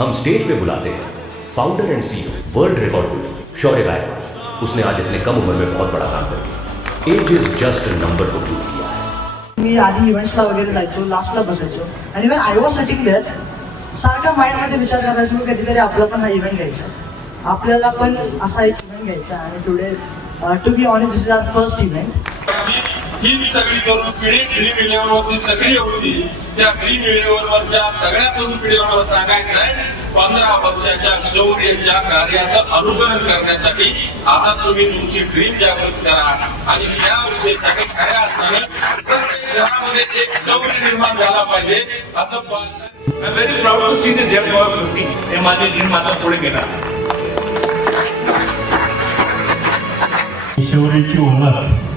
हम stage पे बुलाते हैं founder end CEO, world record holder शौर्य गायकवाड। उसने आज इतने कम उम्र में बहुत बड़ा काम करके age is just a number को प्रूव किया है। मी आधी इव्हेंट्सला वगैरे जायचो, लास्टला बसायचो आणि when I was sitting there सारखा माइंडमध्ये विचार करायचो कधीतरी आपला पण हा इव्हेंट घ्यायचा, आपल्याला पण असा एक इव्हेंट घ्यायचा. आणि today to be honest this is our first event. ही सगळी तरुण पिढी ड्रीम इलेव्हनवरती सक्रिय होती. त्या ड्रीम इलेव्हनवरच्या सगळ्या तरुण पिढीला मला सांगायचं आहे, 15 वर्षाच्या शौर्याच्या कार्याचं अनुकरण करण्यासाठी आता तुम्ही तुमची ड्रीम जागृत करा. आणि या उद्देशाने खऱ्या अर्थाने प्रत्येक घरामध्ये एक शौर्य निर्माण झाला पाहिजे असं I'm very proud to see this young boy of 15. हे माझे ड्रीम आता पुढे गेला. शौर्याची ओळख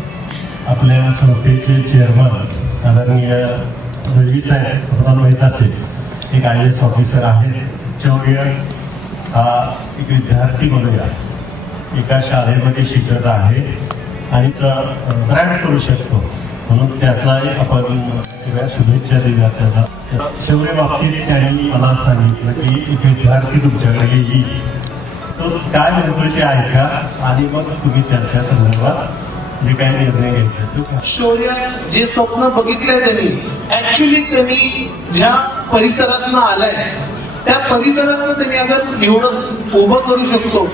आपल्या संस्थेचे चेअरमन आदरणीय दळवी साहेब, तुम्हाला माहीत असेल, एक IAS ऑफिसर आहे. शौर्य हा एक विद्यार्थी म्हणूया एका शाळेमध्ये शिकत आहे आणि ब्रँड करू शकतो, म्हणून त्याचाही आपण शुभेच्छा देऊया त्याला. शौर्य बाबतीत त्यांनी मला सांगितलं की एक विद्यार्थी तुमच्याकडे येईल, तो काय म्हणतो ते ऐका आणि मग तुम्ही त्याच्या संदर्भात जे काही निर्णय घ्यायचा. शौर्य जे स्वप्न बघितलंय त्यांनी, ऍक्च्युली त्यांनी ज्या परिसरातनं आलाय त्या परिसरातनं त्यांनी अगर एवढं उभं करू शकतो